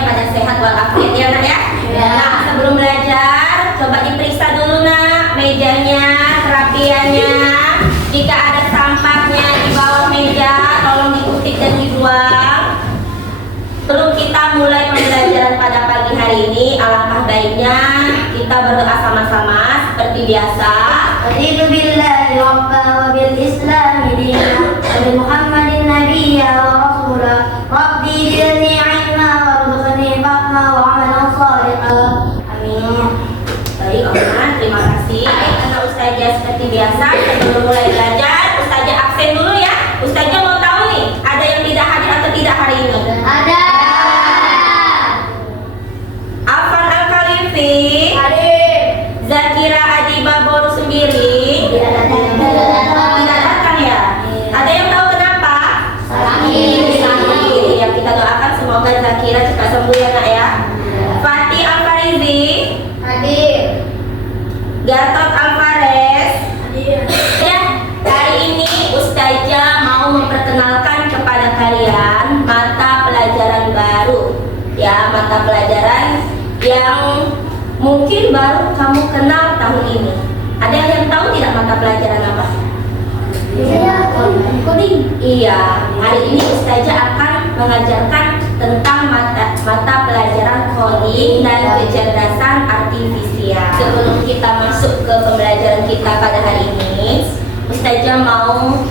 semuanya pada sehat walafiat ya nak ya. Nah, sebelum belajar coba diperiksa dulu nak mejanya, kerapiannya. Jika ada sampahnya di bawah meja tolong dikutip dan dibuang. Sebelum kita mulai pembelajaran pada pagi hari ini, alangkah baiknya kita berdoa sama-sama seperti biasa. Raditu billahi rabban wa bil islami dinan wa bi Muhammadin nabiyya wa rasula. Rabbi zidni ilma warzuqni fahma wa amalan shalihan. Amin. Baik, Oman, terima kasih. Anak Ustazah seperti biasa, sebelum mulai belajar, Ustazah absen dulu ya. Ustazah mau tahu nih, ada yang tidak hadir atau tidak hari ini? Ada. Afan Al-Khalifi, Hadir. Zakira Adiba baru sendiri. Tidak datang ya? Ada yang tahu kenapa? Sakit. Ya, kita doakan semoga Zakira cepat sembuh ya nak ya. Fatih Al-Farizi, Hadir. Gatot Alvarez. Hadir. Ya, hari ini Ustazah mau memperkenalkan kepada kalian mata pelajaran baru. Ya, mata pelajaran yang mungkin baru kamu kenal tahun ini. Ada yang tahu tidak mata pelajaran apa? Coding. Iya, hari ini Ustazah akan mengajarkan tentang mata pelajaran coding dan kecerdasan artifisial. Sebelum kita masuk ke pembelajaran kita pada hari ini, Ustazah mau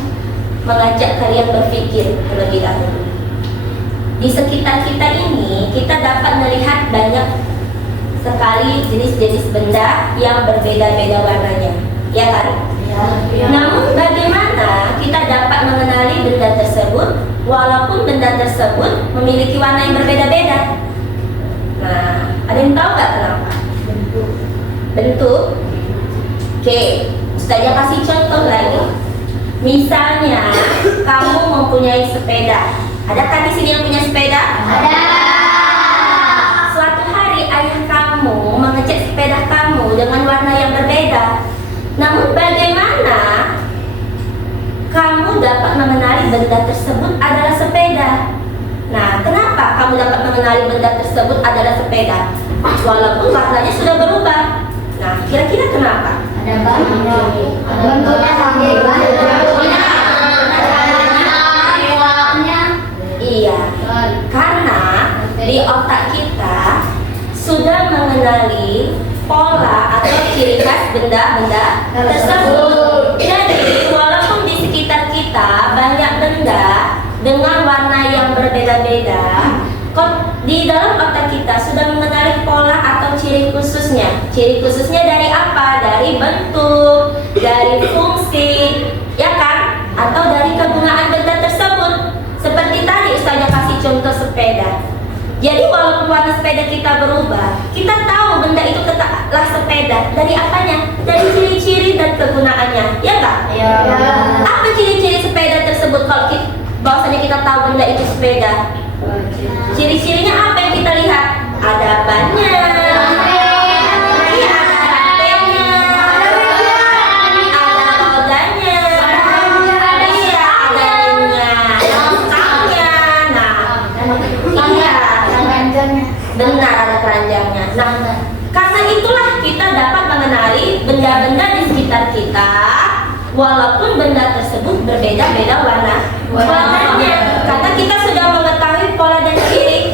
mengajak kalian berpikir terlebih dahulu. Di sekitar kita ini, kita dapat melihat banyak sekali jenis-jenis benda yang berbeda-beda warnanya, ya kan? Namun bagaimana kita dapat mengenali benda tersebut walaupun benda tersebut memiliki warna yang berbeda-beda? Nah, ada yang tahu nggak kenapa? Bentuk. Oke, Ustazah kasih contoh lagi. Misalnya, kamu mempunyai sepeda. Adakah di sini yang punya sepeda? Ada. Suatu hari ayah kamu mengecek sepeda kamu dengan warna yang berbeda. Namun bagaimana kamu dapat mengenali benda tersebut adalah sepeda? Nah, kenapa kamu dapat mengenali benda tersebut adalah sepeda? Walaupun warnanya sudah berubah. Nah, kira-kira kenapa? Ada bentuknya sama. Iya, karena di otak kita sudah mengenali pola atau ciri khas benda-benda tersebut. Jadi, walaupun di sekitar kita banyak benda dengan warna yang berbeda-beda, di dalam otak kita sudah mengenali pola atau ciri khususnya. Ciri khususnya dari apa? Dari bentuk, dari fungsi, ya kan? Atau dari kegunaan benda tersebut. Seperti tadi Ustazah kasih contoh sepeda. Jadi walaupun warna sepeda kita berubah, kita tahu benda itu tetaplah sepeda. Dari apanya? Dari ciri-ciri dan kegunaannya, ya enggak? Ya. Apa ciri-ciri sepeda tersebut kalau bahwasanya kita tahu benda itu sepeda? Ciri-cirinya apa yang kita lihat? Ada bannya, ada rantainya, ada rodanya, iya, ada remnya, stangnya. Nah, iya, benar ada keranjangnya. Nah, karena itulah kita dapat mengenali benda-benda di sekitar kita, walaupun benda tersebut berbeda-beda warnanya. Karena kita sudah mengetahui pola dan ciri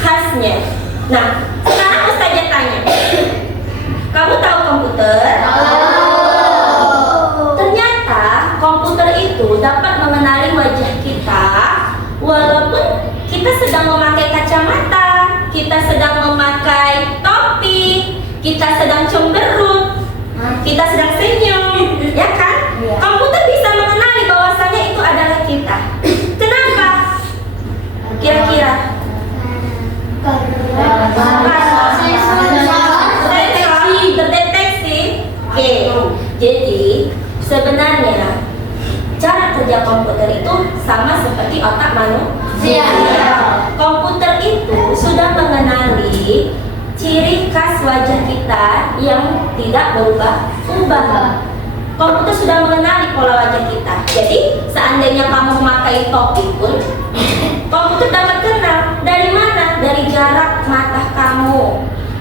khasnya. Nah, sekarang Ustazah tanya, kamu tahu komputer? Ternyata komputer itu dapat mengenali wajah kita walaupun kita sedang memakai kacamata, kita sedang memakai topi, kita sedang cemberut, kita sedang senyum, ya kan? Komputer bisa mengenali bahwasanya itu adalah kita. Kenapa? Kira-kira? Terdeteksi. Oke. Jadi sebenarnya cara kerja komputer itu sama seperti otak manusia. Komputer itu sudah mengenali ciri khas wajah kita yang tidak berubah-ubah. Komputer sudah mengenali pola wajah kita. Jadi seandainya kamu memakai topi pun, komputer dapat kenal dari mana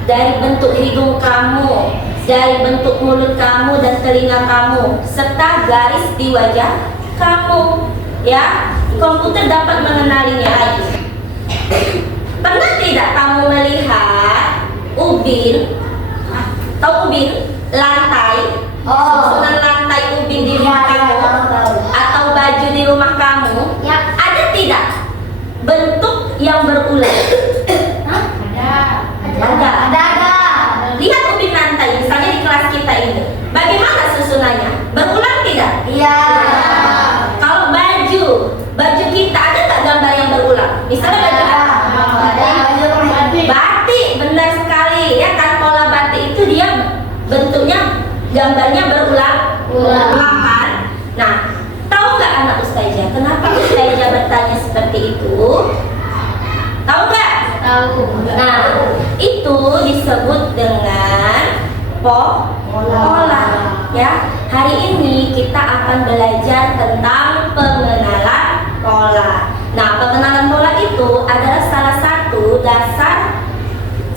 dari bentuk hidung kamu, dari bentuk mulut kamu dan telinga kamu, serta garis di wajah kamu. Ya, komputer dapat mengenalinya lagi. Pernah tidak kamu melihat ubin? Tahu ubin? Lantai. Susunan lantai ubin di rumah kamu atau baju di rumah kamu. Ada tidak bentuk yang berulang? Ada. Lihat ubin lantai, misalnya di kelas kita ini. Bagaimana susunannya? Berulang tidak? Iya. Kalau baju kita ada tak gambar yang berulang? Misalnya baju apa? Batik, benar sekali ya kan, pola batik itu dia bentuknya, gambarnya berulang. Kan? Nah, tahu nggak anak Ustazah, kenapa Ustazah bertanya seperti itu? Tahu nggak? Tahu. Nah, itu disebut dengan pola. Ya, hari ini kita akan belajar tentang pengenalan pola. Nah, pengenalan pola itu adalah salah satu dasar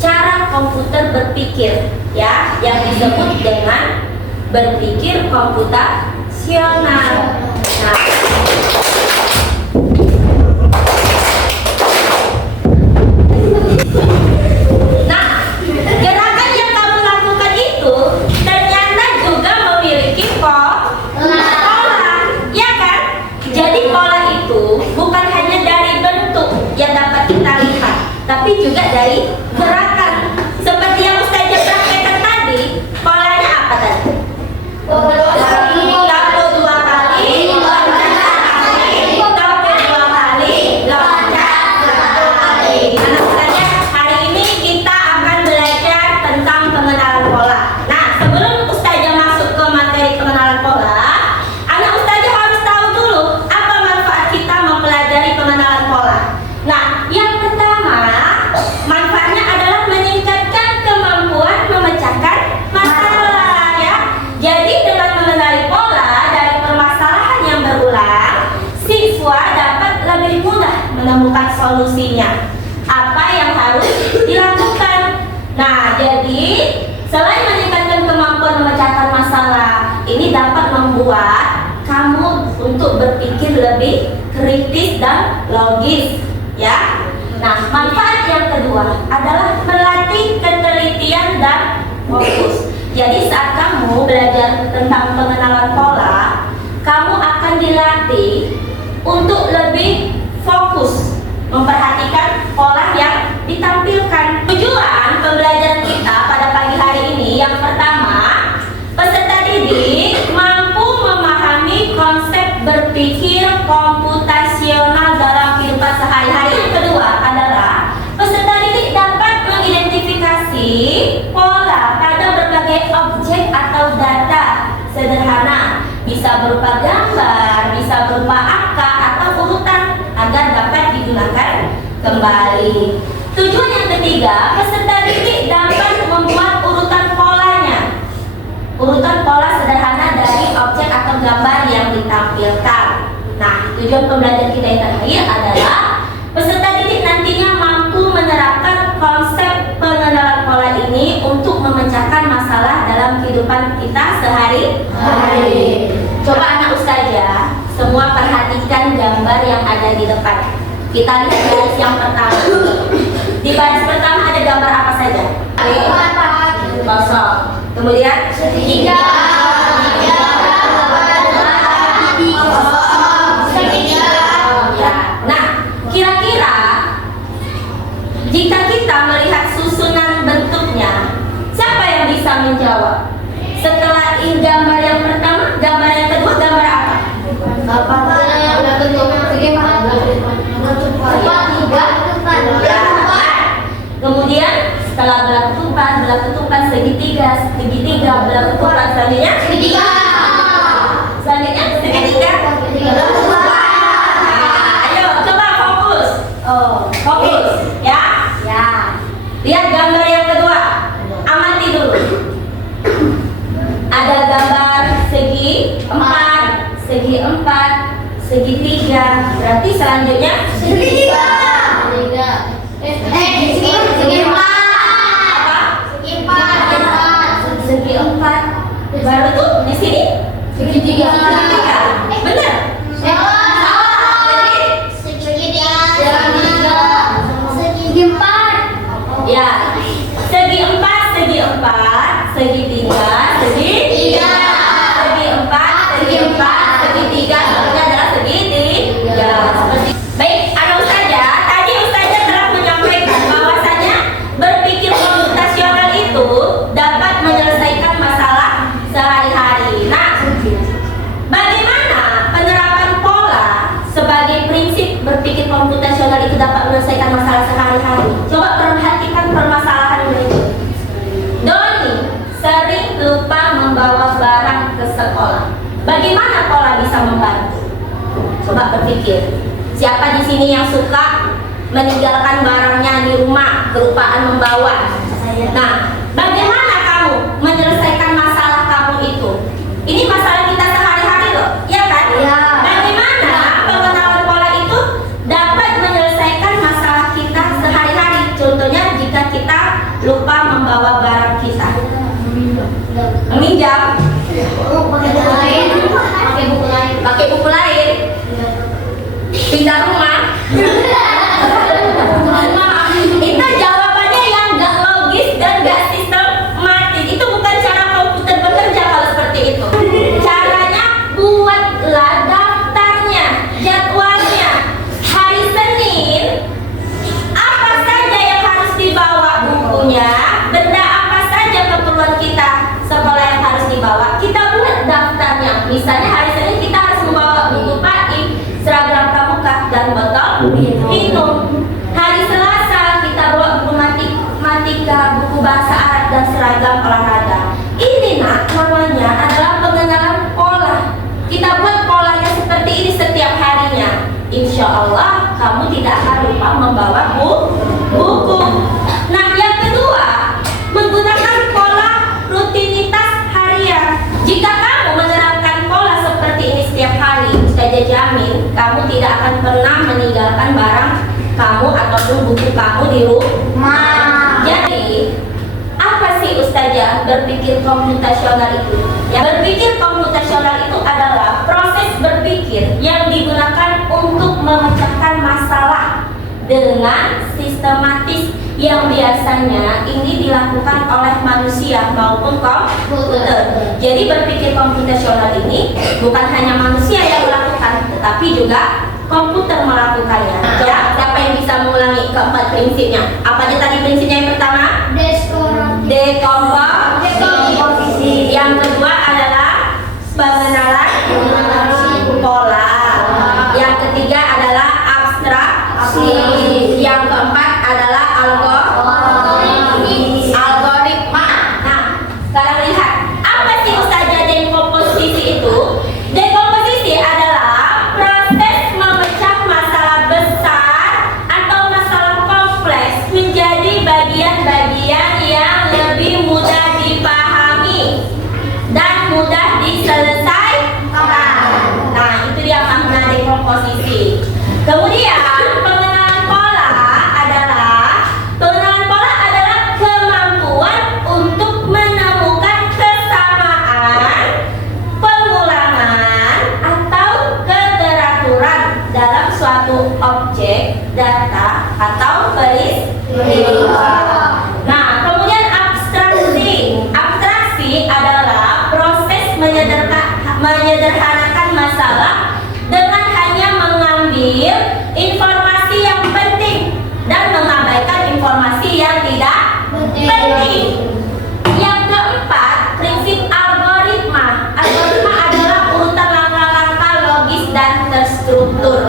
cara komputer berpikir, ya, yang disebut dengan berpikir komputasional. Nah, gerakan yang kamu lakukan itu ternyata juga memiliki pola, ya kan? Jadi pola itu bukan hanya dari bentuk yang dapat kita lihat, tapi juga dari gerakan. Seperti yang Ustazah praktekkan tadi, polanya apa tadi? Tapo dua kali, loncat satu kali. Anak Ustazah, hari ini kita akan belajar tentang pengenalan pola. Nah, sebelum Ustazah masuk ke materi pengenalan pola, anak Ustazah harus tahu dulu apa manfaat kita mempelajari pengenalan pola. Nah, yang pertama, manfaatnya adalah meningkatkan kemampuan memecahkan masalah, ya. Jadi dengan mengenali pola dari permasalahan yang berulang, siswa dapat lebih mudah menemukan solusinya. Apa yang harus dilakukan? Nah, jadi selain meningkatkan kemampuan memecahkan masalah, ini dapat membuat kamu untuk berpikir lebih kritis dan logis, ya. Nah, manfaat yang kedua adalah melatih ketelitian dan fokus. Jadi saat kamu belajar tentang pengenalan pola, kamu akan dilatih untuk lebih fokus memperhatikan pola yang ditampilkan. Tujuan pembelajaran kita pada pagi hari ini, yang pertama, peserta didik mampu memahami konsep berpikir komputasional dalam kehidupan sehari-hari. Yang kedua adalah peserta didik dapat mengidentifikasi pola pada berbagai objek atau data sederhana, bisa berupa gambar, bisa berupa angka atau urutan, agar dapat digunakan kembali. Tujuan yang ketiga, peserta didik dapat membuat urutan polanya, urutan pola sederhana dari objek atau gambar yang ditampilkan. Nah, tujuan pembelajaran kita yang terakhir adalah peserta didik nantinya mampu menerapkan konsep pengenalan pola ini untuk memecahkan masalah dalam kehidupan kita sehari-hari. Coba anak Ustazah, semua perhatikan gambar yang ada di depan. Kita lihat baris yang pertama. Di baris pertama ada gambar apa saja? Kosong. Kemudian segitiga. Nah, kira-kira jika kita melihat susunan bentuknya, siapa yang bisa menjawab? Setelah ini gambar yang pertama, gambar yang kedua, gambar apa? Kemudian setelah belah ketupat, segitiga, belah ketupat, selanjutnya segitiga. Selanjutnya segitiga. Ayo coba fokus. Fokus, ya. Lihat gambar yang kedua. Amati dulu. Ada gambar segi empat, segitiga. Berarti selanjutnya segitiga. Segi empat. Segitiga. Benar? Segi empat. Ya, segi empat, segi tiga, segi empat, segi tiga, sebenarnya adalah segi tiga. Baik, anak ustazah, tadi ustazah telah menyampaikan bahwasanya berpikir komputasional itu dapat menyelesaikan masalah sehari-hari. Nah, bagaimana penerapan pola sebagai prinsip berpikir komputasional itu dapat menyelesaikan masalah sehari-hari? Coba perhatikan permasalahan ini. Doni sering lupa membawa barang ke sekolah. Bagaimana pola bisa membantu? Coba berpikir. Siapa di sini yang suka meninggalkan barangnya di rumah, kelupaan membawa? Nah, bagaimana kamu menyelesaikan masalah kamu itu? Ini masalah kita sehari-hari loh, ya kan? Iya. Bagaimana pengenalan pola itu dapat menyelesaikan masalah kita sehari-hari? Contohnya jika kita lupa membawa barang kita, meminjam, pakai buku lain, pindah rumah. Itu jawabannya yang gak logis dan gak sistematis. Itu bukan cara komputer bekerja kalau seperti itu. Caranya buatlah daftarnya, jadwalnya. Hari Senin apa saja yang harus dibawa bukunya, benda apa saja keperluan kita sekolah yang harus dibawa. Kita buat daftarnya. Misalnya hari Senin kita harus membawa buku pagi, seragam pramuka dan botol minum. Hari Selasa kita bawa buku matematika, buku bahasa Arab dan seragam olahraga. Ini namanya adalah pengenalan pola. Kita buat polanya seperti ini setiap harinya. Insya Allah kamu tidak akan lupa membawa buku. Nah, yang kedua, menggunakan pola rutinitas harian. Jika kamu menerapkan pola seperti ini setiap hari, saya jamin kamu tidak akan pernah meninggalkan barang kamu ataupun buku kamu di rumah. Jadi, apa sih ustazah berpikir komputasional itu? Ya, berpikir komputasional itu adalah proses berpikir yang digunakan untuk memecahkan masalah dengan sistematis yang biasanya ini dilakukan oleh manusia maupun komputer. Jadi berpikir komputasional ini bukan hanya manusia yang melakukan, tetapi juga komputer melakukannya. Ya, siapa yang bisa mengulangi keempat prinsipnya? Apa aja tadi prinsipnya? Yang pertama, dekomposisi. Yang kedua adalah pengenalan pola. Yang ketiga adalah abstraksi. Yang keempat adalah algoritma. Nah, sekarang lihat, apa sih ustazah dekomposisi itu? Dekomposisi adalah proses memecah masalah besar atau masalah kompleks menjadi bagian-bagian yang lebih mudah dipahami dan mudah diselesaikan. Nah, itu dia makna dekomposisi. Kemudian pengenalan pola adalah kemampuan untuk menemukan kesamaan, pengulangan atau keteraturan dalam suatu objek, data atau peristiwa. Nah, kemudian abstraksi adalah proses menyederhanakan masalah dengan hanya mengambil informasi yang penting dan mengabaikan informasi yang tidak penting. Yang keempat, prinsip algoritma. Algoritma adalah urutan langkah-langkah logis dan terstruktur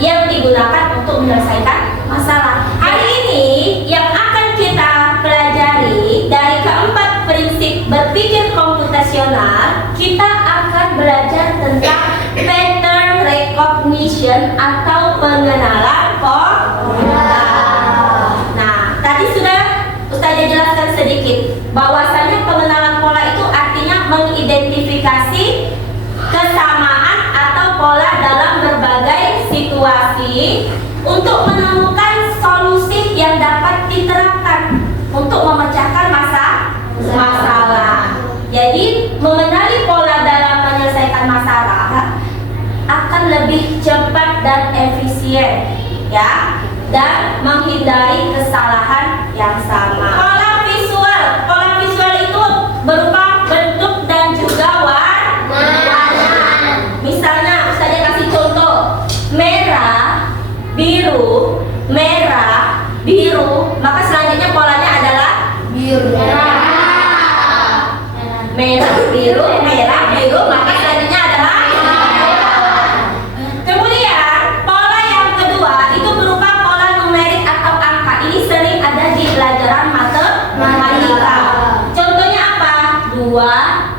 yang digunakan untuk menyelesaikan masalah. Hari ini yang akan kita pelajari dari keempat prinsip berpikir komputasional, kita akan belajar tentang pattern recognition atau pengenalan pola. Nah, tadi sudah ustazah jelaskan sedikit bahwasanya pengenalan pola itu artinya mengidentifikasi kesamaan atau pola dalam berbagai situasi untuk menemukan solusi yang dapat diterapkan untuk memecahkan masalah. Jadi, mengenali pola dalam menyelesaikan ya, dan menghindari kesalahan yang sama. Pola visual itu berupa bentuk dan juga warna. Misalnya, saya kasih contoh, merah, biru, maka selanjutnya polanya adalah Biru. merah, biru, maka selanjutnya adalah kemudian pola yang kedua itu berupa pola numerik atau angka. Ini sering ada di pelajaran matematika. Contohnya apa? 2,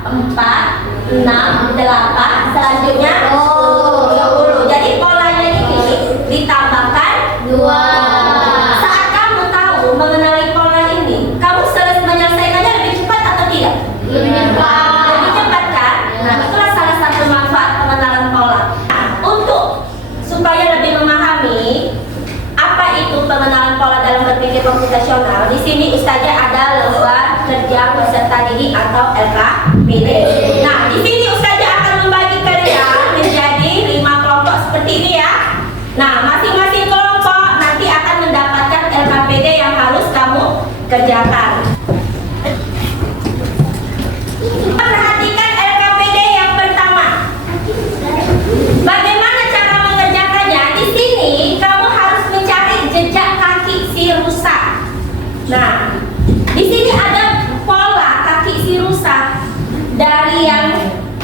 4, 6, 8, selanjutnya 10. Jadi polanya ini ditambahkan 2. Saat kamu tahu mengenali pola ini, kamu menyelesaikannya lebih cepat atau tidak? Lebih cepat kan? Nah, itulah salah satu manfaat pengenalan pola. Untuk supaya lebih memahami apa itu pengenalan pola dalam berpikir komputasional, di sini Ustazah ada lembar kerja peserta didik atau LKPD. Nah, di sini Ustazah akan membagi kalian menjadi 5 kelompok seperti ini ya. Nah, masing-masing kelompok nanti akan mendapatkan LKPD yang harus kamu kerjakan. Perhatikan LKPD yang pertama. Bagaimana cara mengerjakannya? Di sini kamu harus mencari jejak kaki si rusa. Nah, di sini ada pola kaki si rusa dari yang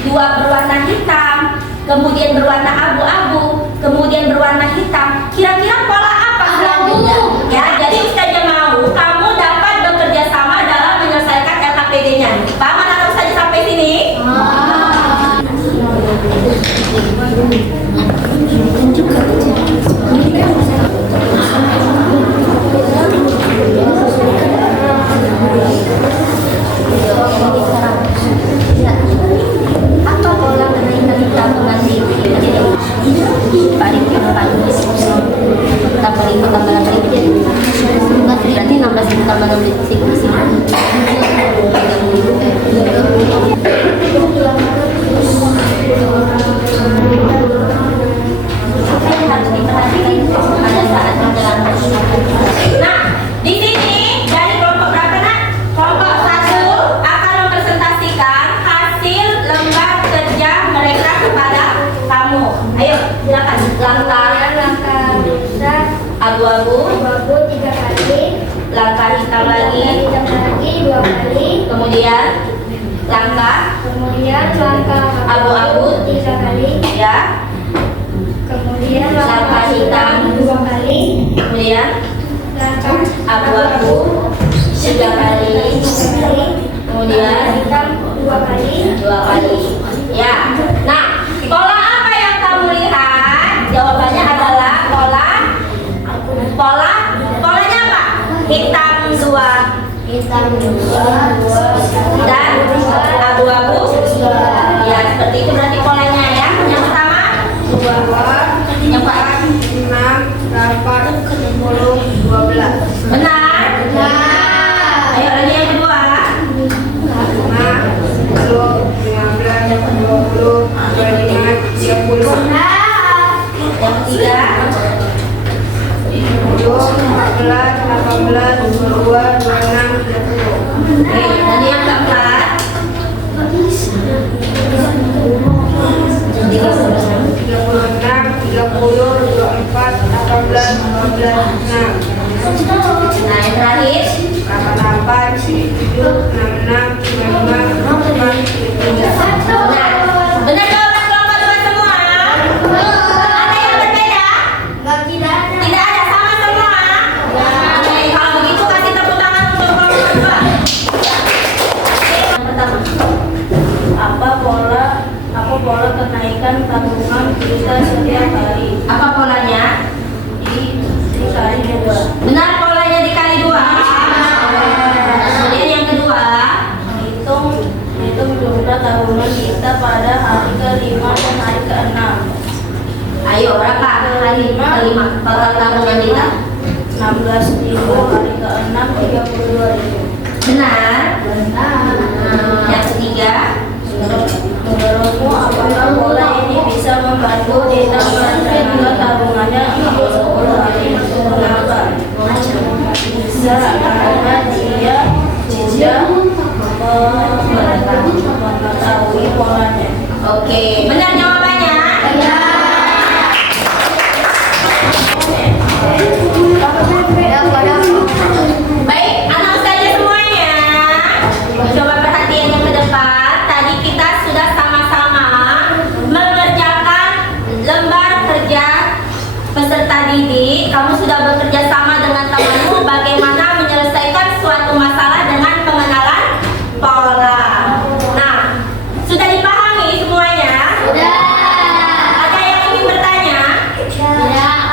2 berwarna hitam, kemudian berwarna abu-abu, kemudian berwarna hitam. Kira-kira pola apa selanjutnya? Ya, jadi Ustazah mau kamu dapat bekerja sama dalam menyelesaikan LKPD-nya. Paham anak Ustazah sampai sini? Apa pola kenaikan tabungan di paling keempat? Tambah 5 tambah 8 berarti 16 tambah Apa yang harus diperhatikan pada saat menjalankan? Nah, di sini dari kelompok berapa nak? Kelompok 1 akan mempresentasikan hasil lembar kerja mereka kepada kamu. Ayo, silakan. Langkah abu-abu, 3 kali, langkah hitam lagi, 2 kali, kemudian langkah kemudian langkah abu-abu 3 kali, ya, kemudian langkah hitam 2 kali, kemudian langkah abu-abu 3 kali, kemudian hitam 2 kali. 2 kali. Ya. Nah, pola apa yang kamu lihat? Jawabannya adalah polanya apa? Hitam 2 Hitam 2 dan abu-abu. Ya, seperti itu berarti polanya ya. Yang pertama 2, yang kedua 6, 8, 10, 12. benar. Ayo lagi yang kedua. 5, 10, 15, 20, 25, 30. Yang ketiga 14, 18, 22, 26, 30. oke, dan yang keempat 36, 30, 24, 18, 19, 6. nah yang terakhir 88, 7, 66, 55, 54, 53. benar jawaban kelompok 2 semua. Ada yang berbeda? Tidak ada, sama semua. Oke, kalau begitu kasih tepuk tangan untuk kelompok 2. Yang pertama, apa pola kenaikan tabungan kita setiap hari? Apa polanya? Dikali 2. Benar, polanya dikali 2. Kemudian yang kedua, hitung jumlah tabungan kita pada hari ke-5 dan hari ke-6. Ayo, berapa hari ke-5? Total tabungan kita 16.000, hari ke-6 32.000. Benar? Yang ketiga, menurutmu apakah pola ini bisa membantu kita menerima tabungannya untuk sekolah. Kenapa? Bisa karena dia sudah mengetahui polanya. Oke, benar jawabannya? Iya. Baik, anak ustazah semuanya, coba perhatian yang ke depan. Tadi kita sudah sama-sama mengerjakan lembar kerja peserta didik. Kamu sudah bekerja sama dengan temanmu bagaimana menyelesaikan suatu masalah dengan pengenalan pola. Nah, sudah dipahami semuanya? Sudah. Ada yang ingin bertanya?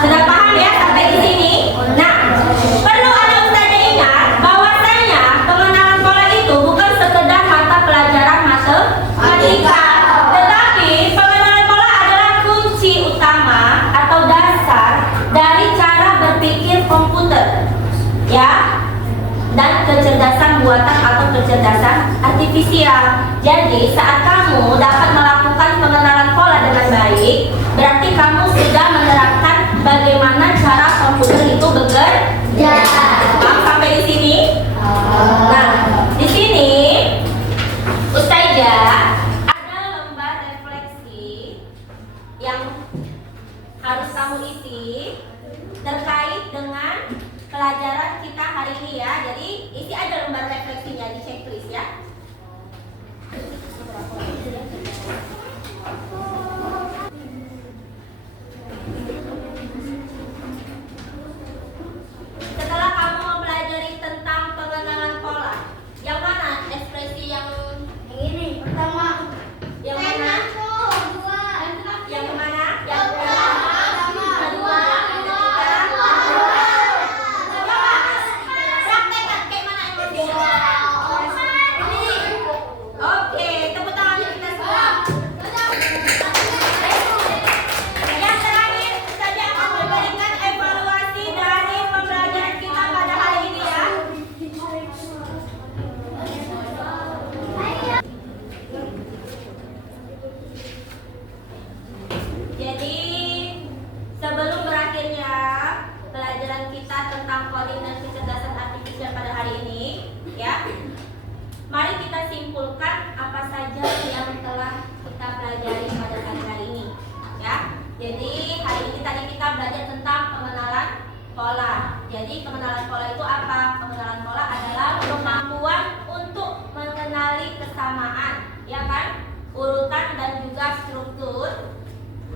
Sudah paham ya sampai di sini? Nah, perlu ada ustazah ingat bahwasanya pengenalan pola itu bukan sekedar mata pelajaran matematika, tetapi pengenalan pola adalah kunci utama atau dasar dari cara berpikir komputer, ya, dan kecerdasan buatan atau kecerdasan artifisial. Jadi saat kamu dapat melakukan pengenalan pola dengan baik, berarti kamu sudah menerapkan bagaimana cara komputer itu bekerja. Paham sampai di sini? Nah, di sini ustazah ada lembar refleksi yang harus kamu isi terkait dengan pelajaran kita hari ini ya. Jadi isi aja lembar refleksinya di checklist ya. Setelah kamu mempelajari tentang pengenalan pola, yang mana ekspresi yang Ini pertama. yang mana? Yang mana? Yang Pertama. kedua, ketiga. Coba praktekkan kayak mana ekspresinya. Oke, tepuk tangan untuk kita semua. Yang terakhir, ustazah akan memberikan evaluasi dari pembelajaran kita pada hari ini ya. Jadi sebelum berakhirnya pelajaran kita tentang coding dan kecerdasan artifisial pada hari ini, ya, mari kita simpulkan apa saja yang telah kita pelajari pada hari ini, ya. Jadi hari ini tadi kita belajar tentang pengenalan pola. Jadi pengenalan pola itu apa? Pengenalan pola adalah kemampuan untuk mengenali kesamaan, ya kan? Urutan dan juga struktur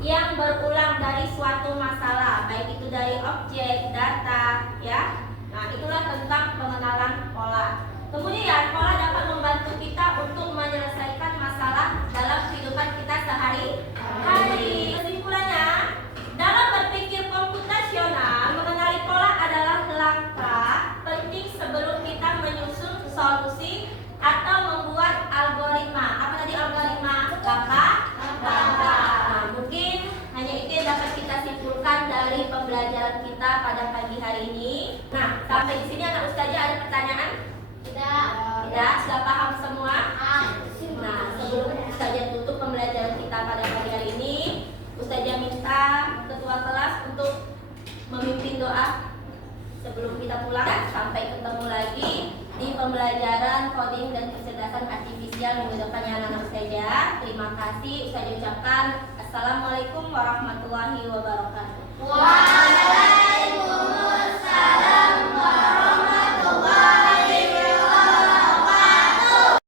yang berulang dari suatu masalah, baik itu dari objek, data, ya. Nah, itulah tentang pengenalan pola. Kemudian pola dapat membantu kita untuk menyelesaikan masalah dalam kehidupan kita sehari-hari. Kesimpulannya, dalam berpikir komputasional, mengenali pola adalah langkah penting sebelum kita menyusun solusi atau membuat algoritma. Apa tadi algoritma? Langkah. Nah, mungkin hanya itu yang dapat kita simpulkan dari pembelajaran kita pada pagi hari ini. Nah, sampai di sini anak ustazah ada pertanyaan? Tidak, sudah paham semua? Nah, sebelum ustazah tutup pembelajaran kita pada pagi hari ini, ustazah minta ketua kelas untuk memimpin doa sebelum kita pulang. Sampai ketemu lagi di pembelajaran coding dan kecerdasan artifisial minggu depannya anak-anak ustazah. Terima kasih, ustazah ucapkan Assalamualaikum warahmatullahi wabarakatuh.